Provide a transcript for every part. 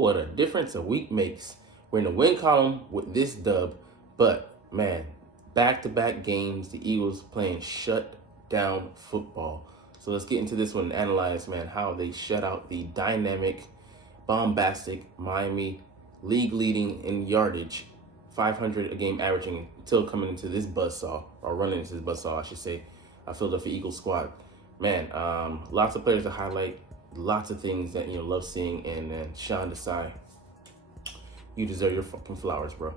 what a difference a week makes. We're in the win column with this dub, but man, back-to-back games, the Eagles playing shut down football. So let's get into this one and analyze, man, how they shut out the dynamic, bombastic Miami, league leading in yardage, 500 a game averaging until coming into this buzzsaw, or running into this buzzsaw, I should say, Philadelphia Eagles squad. Man, lots of players to highlight, lots of things that love seeing, and then Sean Desai, you deserve your fucking flowers, bro.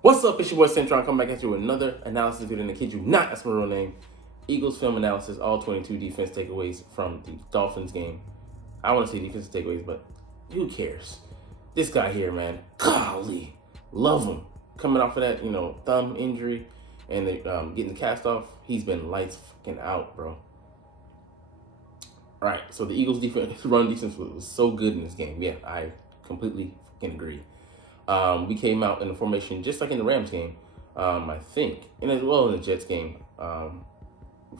What's up? It's your boy Centron. Come back at you with another analysis video, and I kid you not, that's my real name. Eagles film analysis, all 22 defense takeaways from the Dolphins game. I want to say defensive takeaways, but who cares? This guy here, man, golly, love him. Coming off of that, thumb injury and getting the cast off, he's been lights fucking out, bro. All right, so the Eagles' run defense was so good in this game. Yeah, I completely fucking agree. We came out in the formation just like in the Rams game, I think, and as well in the Jets game.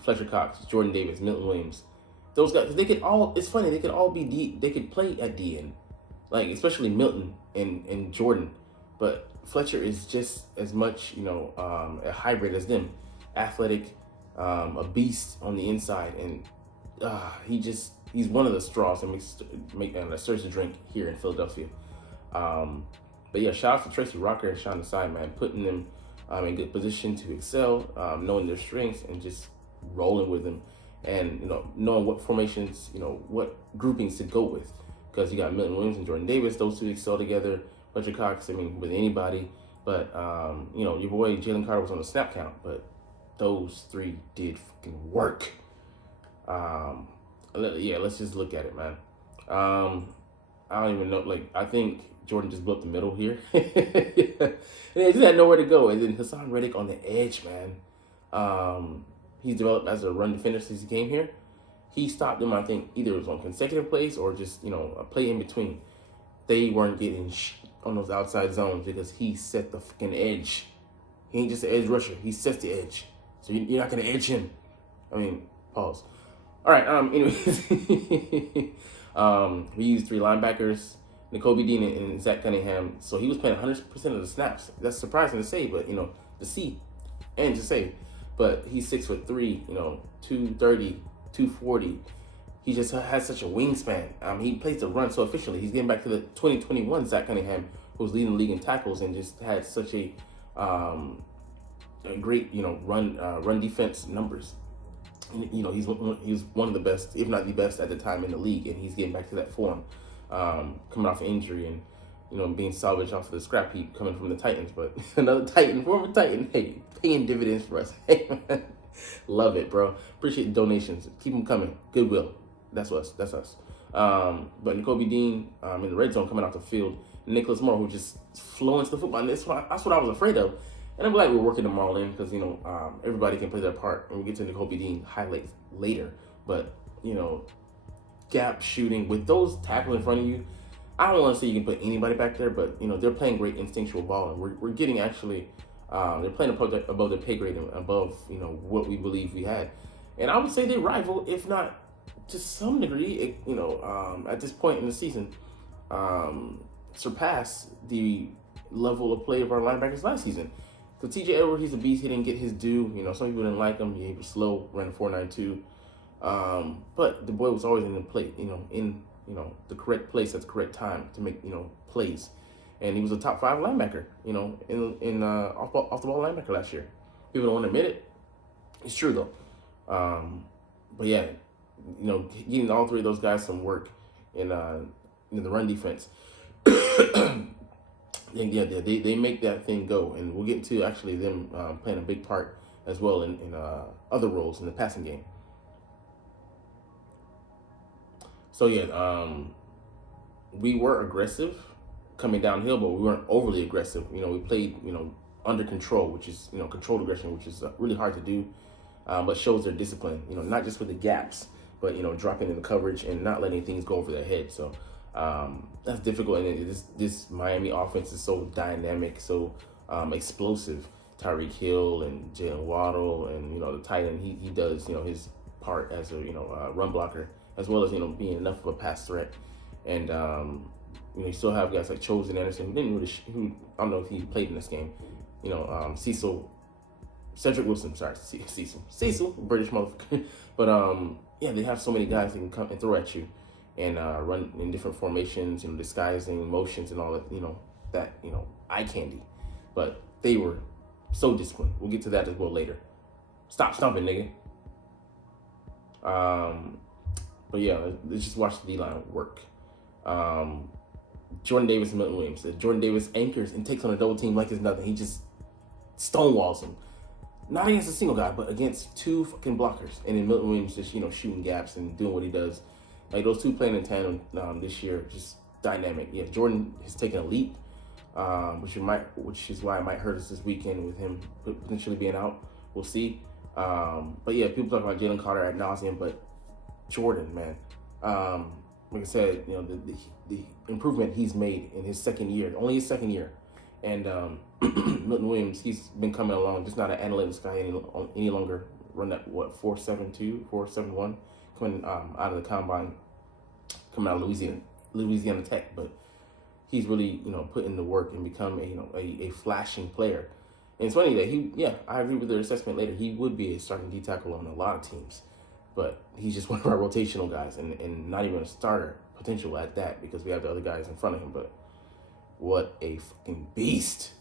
Fletcher Cox, Jordan Davis, Milton Williams, those guys, they could all. It's funny, they could all be D. They could play at DN, like especially Milton and Jordan, but Fletcher is just as much a hybrid as them, athletic, a beast on the inside, and he's one of the straws that stirs the drink here in Philadelphia. But yeah, shout out to Tracy Rocker and Sean Desai, man, putting them in good position to excel, knowing their strengths and just rolling with them, and knowing what formations, what groupings to go with, because you got Milton Williams and Jordan Davis; those two excel together. Fletcher Cox, I mean, with anybody, but your boy Jalen Carter was on the snap count, but those three did fucking work. Yeah, let's just look at it, man. I don't even know. Like, I think Jordan just blew up the middle here. And he just had nowhere to go. And then Hassan Reddick on the edge, man. He's developed as a run defender since he came here. He stopped them, I think, either it was on consecutive plays or just, a play in between. They weren't getting on those outside zones because he set the fucking edge. He ain't just an edge rusher. He sets the edge. So you're not going to edge him. I mean, pause. All right, anyways. We used three linebackers, Nakobe Dean and Zach Cunningham. So he was playing 100% of the snaps. That's surprising to say, but, to see and to say. But he's 6'3", 230, 240. He just has such a wingspan. He plays the run so efficiently. He's getting back to the 2021 Zach Cunningham, who was leading the league in tackles and just had such a great, run defense numbers. And, he's one of the best, if not the best, at the time in the league, and he's getting back to that form, coming off injury and being salvaged off of the scrap heap coming from the Titans. But another Titan, former Titan, hey, paying dividends for us. Hey, man, love it, bro. Appreciate the donations. Keep them coming. Goodwill. That's us. That's us. But Nakobe Dean in the red zone coming off the field. Nicholas Moore, who just fluents the football. And that's what I was afraid of. And I'm glad we're working them all in because, everybody can play their part. And we'll get to Nakobe Dean highlights later. But, gap shooting with those tackles in front of you, I don't want to say you can put anybody back there, but, they're playing great instinctual ball. And we're getting actually, they're playing above their pay grade and above, what we believe we had. And I would say they rival, if not to some degree, at this point in the season, surpass the level of play of our linebackers last season. So TJ Edwards, he's a beast. He didn't get his due. Some people didn't like him. He was slow, ran 4.92. But the boy was always in the play, in the correct place at the correct time to make, plays. And he was a top 5 linebacker, in off the ball linebacker last year. People don't want to admit it. It's true though. But yeah, getting all three of those guys some work in the run defense. Yeah, they make that thing go, and we'll get to actually them playing a big part as well in other roles in the passing game. So yeah, we were aggressive coming downhill, but we weren't overly aggressive. We played under control, which is controlled aggression, which is really hard to do, but shows their discipline. Not just with the gaps, but dropping in the coverage and not letting things go over their head. So. That's difficult, and this Miami offense is so dynamic, so explosive. Tyreek Hill and Jalen Waddle and the tight end, he does his part as a run blocker, as well as being enough of a pass threat. And You still have guys like Chosen Anderson, who didn't really, who I don't know if he played in this game. Cedric Wilson, sorry, Cecil, British motherfucker. But yeah, they have so many guys that can come and throw at you, and run in different formations, disguising motions and all that, eye candy. But they were so disciplined. We'll get to that as well later. Stop stomping, nigga. But yeah, let's just watch the D-line work. Jordan Davis and Milton Williams. Jordan Davis anchors and takes on a double team like it's nothing. He just stonewalls him. Not against a single guy, but against two fucking blockers. And then Milton Williams just, shooting gaps and doing what he does. Like, those two playing in tandem this year, just dynamic. Yeah, Jordan has taken a leap, which is why it might hurt us this weekend with him potentially being out. We'll see. But yeah, people talk about Jalen Carter ad nauseum, but Jordan, man. Like I said, the improvement he's made in his second year, only his second year. And Milton Williams, he's been coming along, just not an analytics guy any longer. Run that, 4.72, 4.71, coming out of the combine, coming out of Louisiana Tech. But he's really, put in the work and become a flashing player. And it's funny that I agree with their assessment later. He would be a starting D tackle on a lot of teams, but he's just one of our rotational guys and not even a starter potential at that, because we have the other guys in front of him. But what a fucking beast.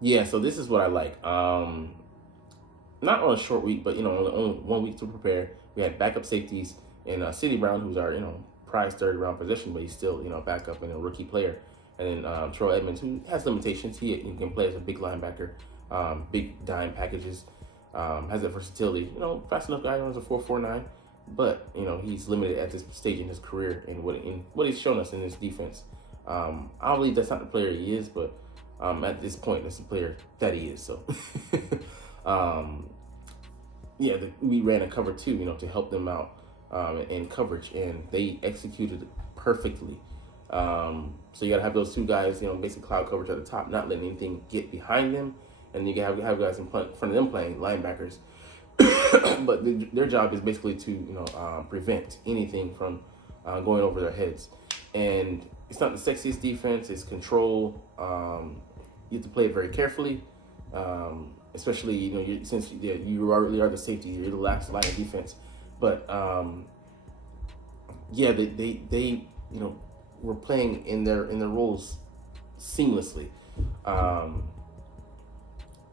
Yeah, so this is what I like. Not on a short week, but only 1 week to prepare. We had backup safeties and City Brown, who's our prized third round position, but he's still backup and a rookie player. And then Troy Edmonds, who has limitations. He can play as a big linebacker, big dime packages, has that versatility. Fast enough guy, runs a 4.49, but he's limited at this stage in his career and what he's shown us in his defense. I believe that's not the player he is, but at this point, that's the player that he is. So, we ran a cover 2, to help them out in coverage, and they executed perfectly. So you got to have those two guys, basic cloud coverage at the top, not letting anything get behind them, and you can have guys in front of them playing linebackers. But their job is basically to prevent anything from going over their heads. And it's not the sexiest defense. It's control. You have to play it very carefully, especially since you really are the safety. You're the last line of defense. But they were playing in their roles seamlessly.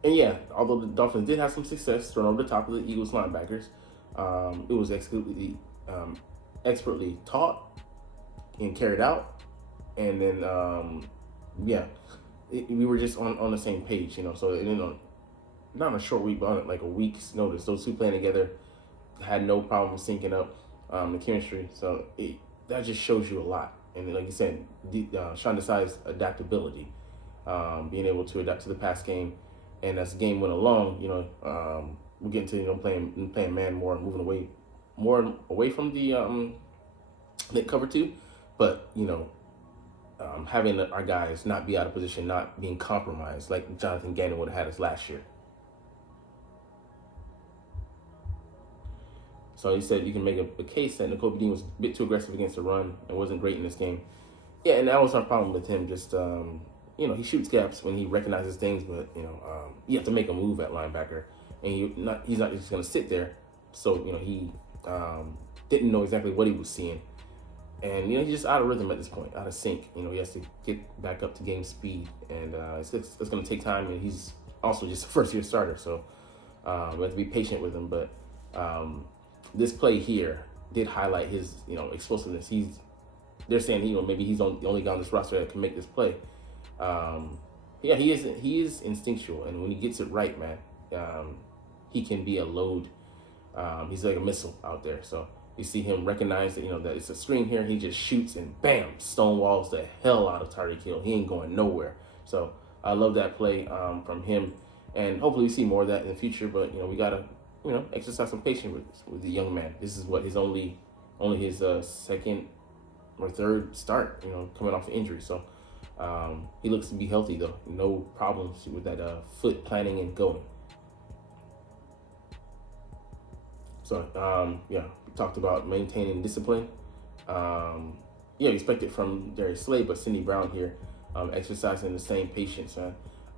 And yeah, although the Dolphins did have some success throwing over the top of the Eagles linebackers, it was expertly taught and carried out. And then, we were just on the same page, so not on a short week, but on like a week's notice. Those two playing together had no problem syncing up the chemistry. So that just shows you a lot. And like you said, Sean Desai's adaptability, being able to adapt to the pass game. And as the game went along, we're getting to playing man more, moving away from the cover 2, but having our guys not be out of position, not being compromised like Jonathan Gannon would have had us last year. So he said you can make a case that Nakobe Dean was a bit too aggressive against the run and wasn't great in this game. Yeah, and that was our problem with him. Just he shoots gaps when he recognizes things, but you have to make a move at linebacker, and he's not just gonna sit there. So he didn't know exactly what he was seeing, and he's just out of rhythm at this point, out of sync. He has to get back up to game speed, and it's gonna take time. And he's also just a first year starter, so we have to be patient with him. But this play here did highlight his explosiveness. They're saying maybe he's the only guy on this roster that can make this play. He is instinctual, and when he gets it right, man, he can be a load. He's like a missile out there. So you see him recognize that that it's a screen here. He just shoots and bam, stonewalls the hell out of Tyreek Hill. He ain't going nowhere. So I love that play from him, and hopefully we see more of that in the future. But we gotta exercise some patience with the young man. This is what his only his second or third start. Coming off an injury. So. He looks to be healthy though. No problems with that foot planting and going. So yeah, we talked about maintaining discipline. Yeah, you expect it from Darius Slay, but Cindy Brown here exercising the same patience.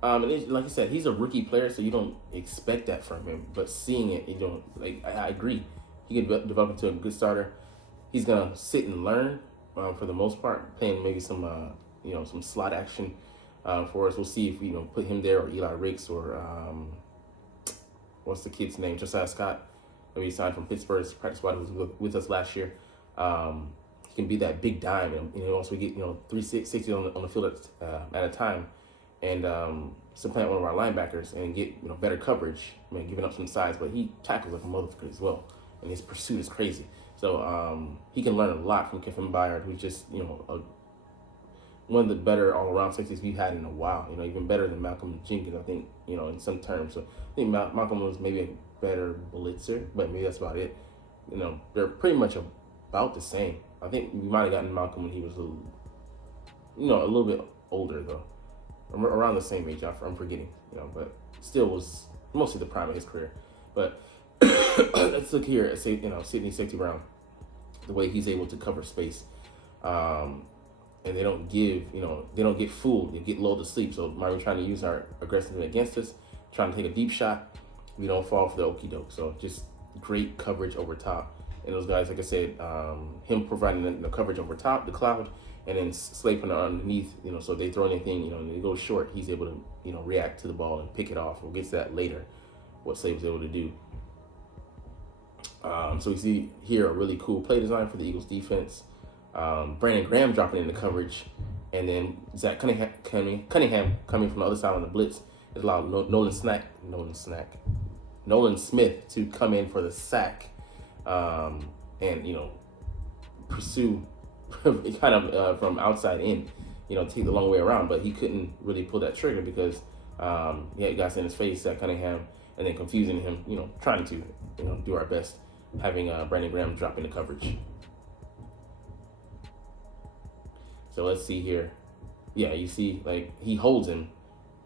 And like I said, he's a rookie player, so you don't expect that from him. But seeing it, you don't like. I agree. He can develop into a good starter. He's gonna sit and learn for the most part, playing maybe some some slot action for us. We'll see if we put him there or Eli Ricks or what's the kid's name, Josiah Scott, that we signed from Pittsburgh's practice squad, who was with us last year. He can be that big dime, and also we get 360 on the field at a time, and supplant one of our linebackers and get better coverage. Giving up some size, but he tackles like a motherfucker as well, and his pursuit is crazy. So he can learn a lot from Kevin Byard, who's just one of the better all-around safeties we've had in a while. Even better than Malcolm Jenkins, I think. In some terms. So I think Malcolm was maybe a better blitzer, but maybe that's about it. They're pretty much about the same. I think we might have gotten Malcolm when he was a little bit older though, around the same age. I'm forgetting, but still was mostly the prime of his career. But let's look here at Sidney Safety Brown, the way he's able to cover space. And they don't get fooled. They get lulled to sleep. So Miami trying to use our aggressiveness against us, trying to take a deep shot. We don't fall for the okie doke. So just great coverage over top. And those guys, like I said, him providing the coverage over top, the cloud, and then Slay from underneath. So if they throw anything, and they go short, he's able to react to the ball and pick it off. We'll get to that later, what Slay was able to do. So we see here a really cool play design for the Eagles defense. Brandon Graham dropping in the coverage, and then Zach Cunningham coming from the other side on the blitz has allowed Nolan Smith to come in for the sack, and pursue kind of from outside in, take the long way around, but he couldn't really pull that trigger because he had guys in his face, Zach Cunningham, and then confusing him, trying to do our best, having Brandon Graham drop in the coverage. So let's see here. Yeah, you see, like, he holds him.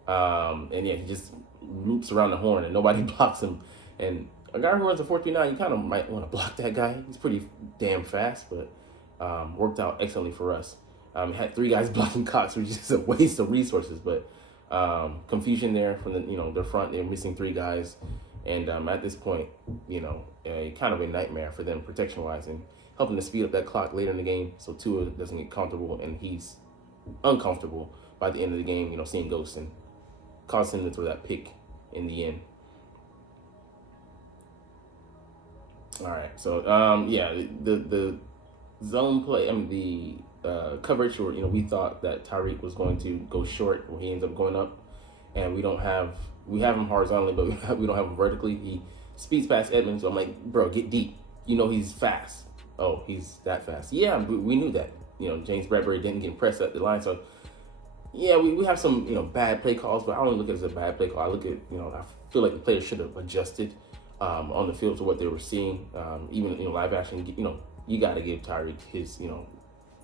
And yeah, he just loops around the horn and nobody blocks him. And a guy who runs a 4.39, you kind of might want to block that guy. He's pretty damn fast, but worked out excellently for us. Had 3 guys blocking Cox, which is a waste of resources, but confusion there from the front. They're missing 3 guys. And at this point, kind of a nightmare for them protection-wise. And helping to speed up that clock later in the game so Tua doesn't get comfortable and he's uncomfortable by the end of the game, seeing ghosts, and causing him to throw that pick in the end. All right, so yeah, the zone play, the coverage, or we thought that Tyreek was going to go short, where he ends up going up, and we have him horizontally, but we don't have him vertically. He speeds past Edmonds, so I'm like, bro, get deep. He's fast. Oh, he's that fast. Yeah, we knew that. James Bradbury didn't get pressed at the line. So, yeah, we have some, bad play calls, but I don't look at it as a bad play call. I look at, I feel like the players should have adjusted on the field to what they were seeing. Even, live action, you got to give Tyreek his,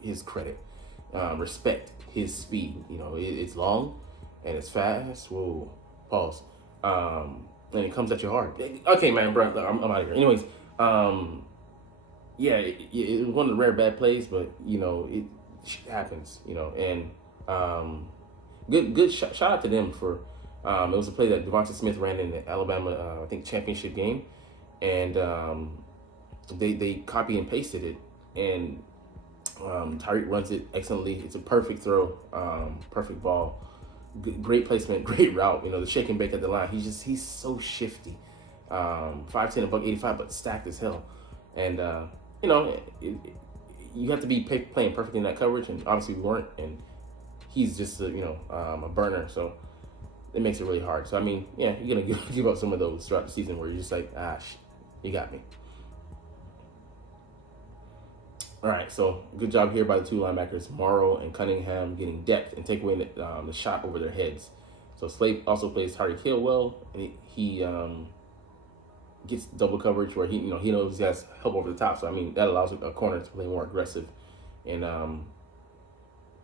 his credit. Respect his speed. It's long and it's fast. Whoa, pause. And it comes at you hard. Okay, man, bro, I'm out of here. Anyways, yeah, it was one of the rare bad plays, but it happens, and good shout out to them for it was a play that Devonta Smith ran in the Alabama I think championship game, and they copy and pasted it, and Tyreek runs it excellently. It's a perfect throw, perfect ball, great placement, great route. The shake and bake at the line. He's so shifty, 5'10", $185, but stacked as hell, and you have to be playing perfectly in that coverage, and obviously we weren't, and he's just a burner, so it makes it really hard. So yeah, you're gonna give up some of those throughout the season where you're just like, you got me. All right, so good job here by the 2 linebackers, Morrow and Cunningham, getting depth and take away the shot over their heads. So Slate also plays Tyreek Hill well, and he gets double coverage where he knows he has help over the top. So that allows a corner to play more aggressive, and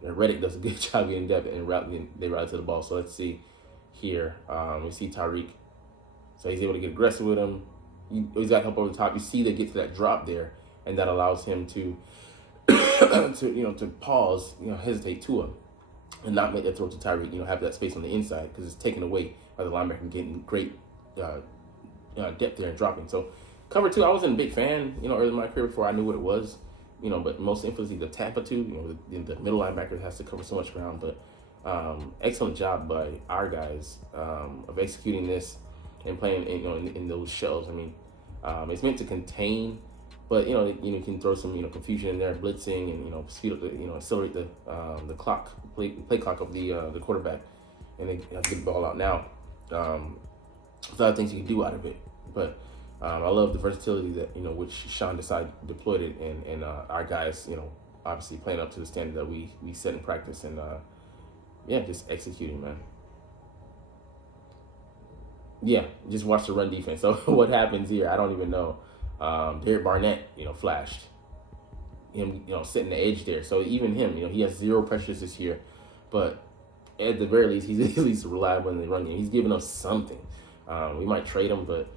Reddick does a good job getting depth and they route to the ball. So let's see here. We see Tyreek, so he's able to get aggressive with him. he's got help over the top. You see they get to that drop there, and that allows him to to pause, hesitate to him, and not make that throw to Tyreek. Have that space on the inside because it's taken away by the linebacker getting great depth there and dropping. So cover two, I wasn't a big fan, early in my career before I knew what it was, but most infamously the Tampa two, the middle linebacker has to cover so much ground, but excellent job by our guys of executing this and playing, in those shells. I mean, it's meant to contain, but you can throw some confusion in there, blitzing, and speed up the accelerate the clock, play clock of the quarterback, and they have to get the ball out now. There's a lot of things you can do out of it, but I love the versatility that which Sean Desai deployed it, and our guys obviously playing up to the standard that we set in practice, and just executing, man. Yeah, just watch the run defense. So what happens here, I don't even know. Derek Barnett, flashed. Him, sitting the edge there. So even him, he has 0 pressures this year, but at the very least, he's at least reliable in the run game. He's giving us something. We might trade him, but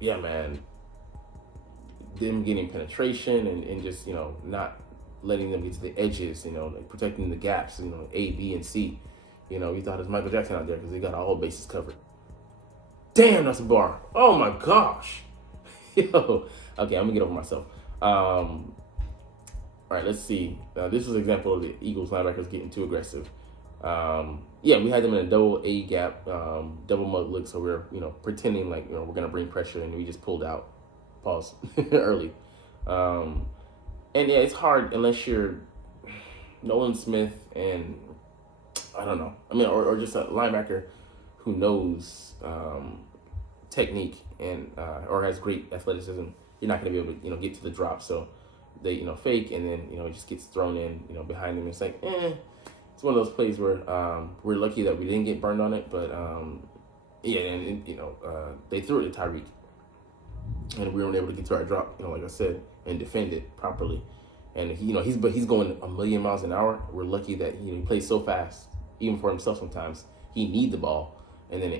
man, them getting penetration and just not letting them get to the edges, like protecting the gaps, A, B, and C. We thought it was Michael Jackson out there because they got all bases covered. Damn, that's a bar. Oh my gosh. Okay, I'm gonna get over myself. All right, let's see. This was an example of the Eagles linebackers getting too aggressive. We had them in a double A gap, double mug look, so we're pretending like we're gonna bring pressure, and we just pulled out. Pause early. It's hard unless you're Nolan Smith and I don't know. I mean, or just a linebacker who knows technique and or has great athleticism. You're not going to be able to get to the drop. So they fake, and then it just gets thrown in behind them. It's like it's one of those plays where we're lucky that we didn't get burned on it, but they threw it to Tyreek, and we weren't able to get to our drop. Like I said, and defend it properly. And he's going a million miles an hour. We're lucky that he plays so fast, even for himself. Sometimes he need the ball, and then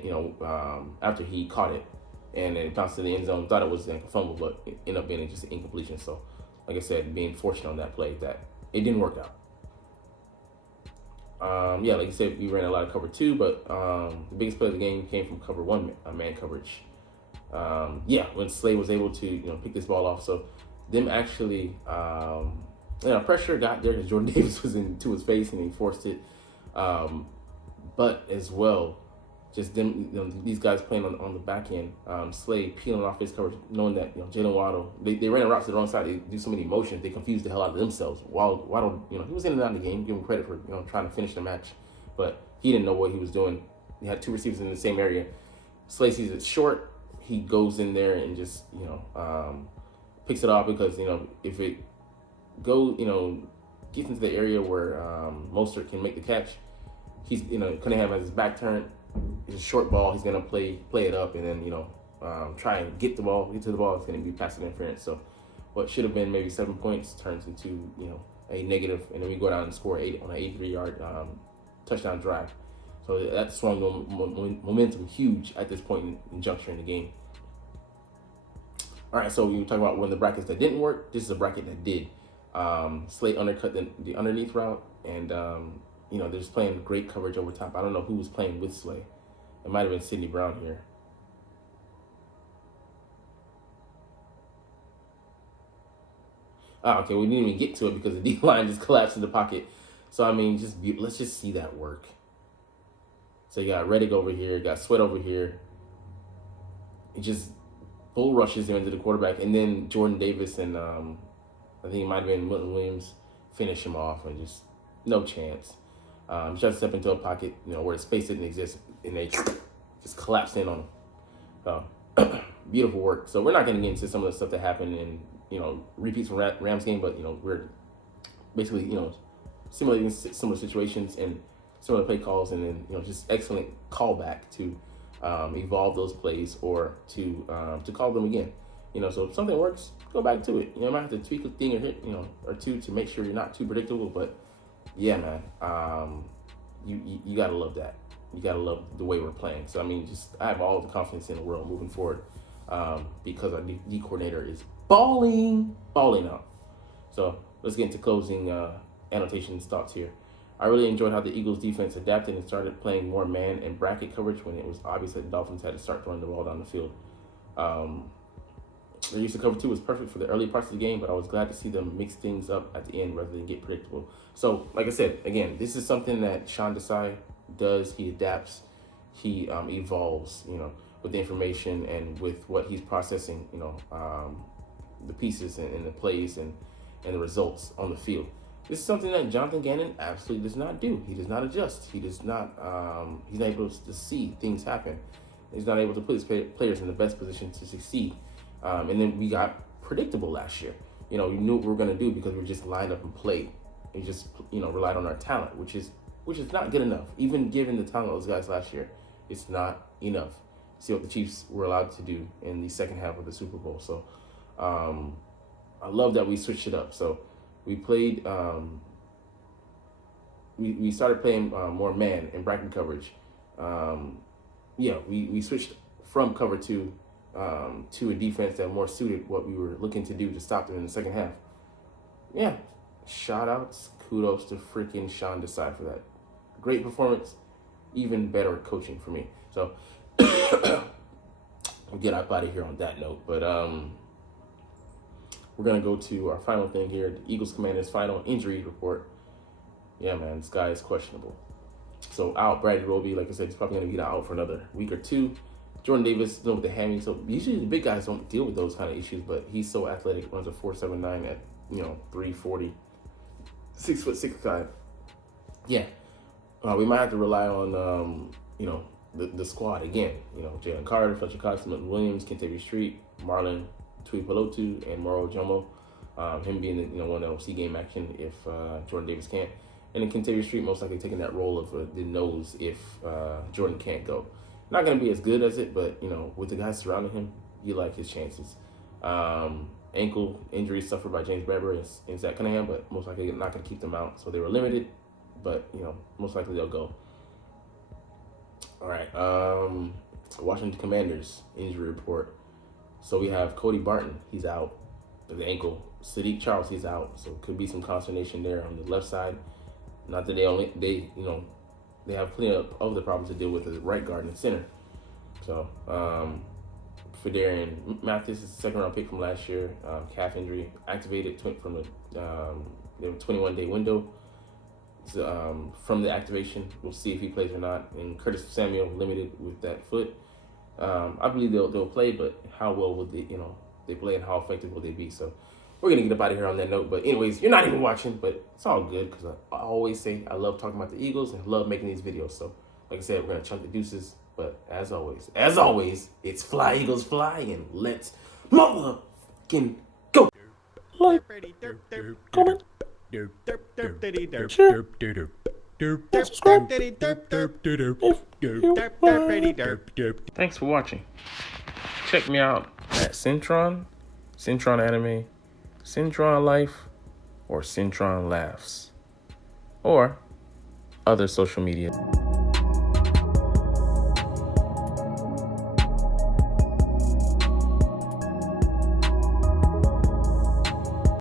after he caught it, and it bounced to the end zone, thought it was like a fumble, but it ended up being just an incompletion. So, like I said, being fortunate on that play that it didn't work out. Like I said, we ran a lot of cover two, but the biggest play of the game came from cover one, man coverage. When Slay was able to pick this ball off, so them actually pressure got there because Jordan Davis was into his face and he forced it, but as well, just them these guys playing on the back end, Slay peeling off his coverage, knowing that Jalen Waddle, they ran a route to the wrong side, they do so many motions, they confused the hell out of themselves. Waddle, he was in and out of the game, give him credit for trying to finish the match, but he didn't know what he was doing. He had 2 receivers in the same area. Slay sees it short, he goes in there and just picks it off, because if it gets into the area where Mostert can make the catch, he's Cunningham has his back turned. It's a short ball. He's gonna play it up, and then try and get to the ball. It's gonna be passive interference. So what should have been maybe 7 points turns into a negative, and then we go down and score 8 on an 83-yard touchdown drive. So that swung momentum huge at this point in juncture in the game. All right, so we were talking about one of the brackets that didn't work. This is a bracket that did. Slate undercut the underneath route, and they're just playing great coverage over top. I don't know who was playing with Slay. It might have been Sidney Brown here. Okay, we didn't even get to it because the D-line just collapsed in the pocket. So, I mean, let's just see that work. So, you got Reddick over here, got Sweat over here. It just bull rushes him into the quarterback. And then Jordan Davis and I think it might have been Milton Williams finish him off, and just no chance. Try to step into a pocket, where the space didn't exist, and they just collapsed in on him. Beautiful work. So we're not going to get into some of the stuff that happened in, repeats from Rams game, but, we're basically, simulating similar situations and similar play calls, and then, just excellent callback to evolve those plays or to call them again. So if something works, go back to it. You might have to tweak a thing or hit, or two to make sure you're not too predictable, but yeah, man, you gotta love that. You gotta love the way we're playing. So I mean, I have all the confidence in the world moving forward. because our D coordinator is balling out. So let's get into closing annotations thoughts here. I really enjoyed how the Eagles defense adapted and started playing more man and bracket coverage when it was obvious that the Dolphins had to start throwing the ball down the field. Their use of cover 2 was perfect for the early parts of the game, but I was glad to see them mix things up at the end rather than get predictable. So, like I said, again, this is something that Sean Desai does. He adapts, he evolves, with the information and with what he's processing, the pieces and the plays and the results on the field. This is something that Jonathan Gannon absolutely does not do. He does not adjust. He does not. He's not able to see things happen. He's not able to put his players in the best position to succeed. And then we got predictable last year. We knew what we were going to do because we just lined up and played. And just relied on our talent, which is not good enough. Even given the talent of those guys last year, it's not enough. See what the Chiefs were allowed to do in the second half of the Super Bowl. So I love that we switched it up. So we played, we started playing more man and bracket coverage. We switched from cover 2 to a defense that more suited what we were looking to do to stop them in the second half. Yeah, shout outs, kudos to freaking Sean Desai for that. Great performance, even better coaching for me. So we'll get out of here on that note. But we're going to go to our final thing here, the Eagles commander's final injury report. Yeah, man, this guy is questionable. So out, Bradley Roby, like I said, he's probably going to be out for another week or two. Jordan Davis dealing with the hammy. So usually the big guys don't deal with those kind of issues, but he's so athletic, runs a 4.79 at 340, 6'6" guy. Yeah, we might have to rely on the squad again. Jalen Carter, Fletcher Cox, Milton Williams, Kentavious Street, Marlon Tuipulotu, and Moro Jomo. Him being one that will see game action if Jordan Davis can't, and then Kentavious Street most likely taking that role of the nose if Jordan can't go. Not going to be as good as it, but, with the guys surrounding him, you like his chances. Ankle injuries suffered by James Bradbury and Zach Cunningham, but most likely not going to keep them out. So they were limited, but, most likely they'll go. All right. Washington Commanders injury report. So we have Cody Barton. He's out with the ankle. Sadiq Charles, he's out. So could be some consternation there on the left side. Not that they have plenty of other problems to deal with as right guard and center. So, Fedarian Mathis is a second-round pick from last year. Calf injury activated from the 21-day window. From the activation, we'll see if he plays or not. And Curtis Samuel limited with that foot. I believe they'll play, but how well will they play and how effective will they be? So we're going to get up out of here on that note. But anyways, you're not even watching, but it's all good because I always say I love talking about the Eagles and love making these videos. So like I said, we're going to chunk the deuces. But as always, it's Fly Eagles Fly, and let's motherfucking go. Like, comment, share, subscribe Thanks for watching. Check me out at Centron Anime, Centron Life, or Centron Laughs, or other social media.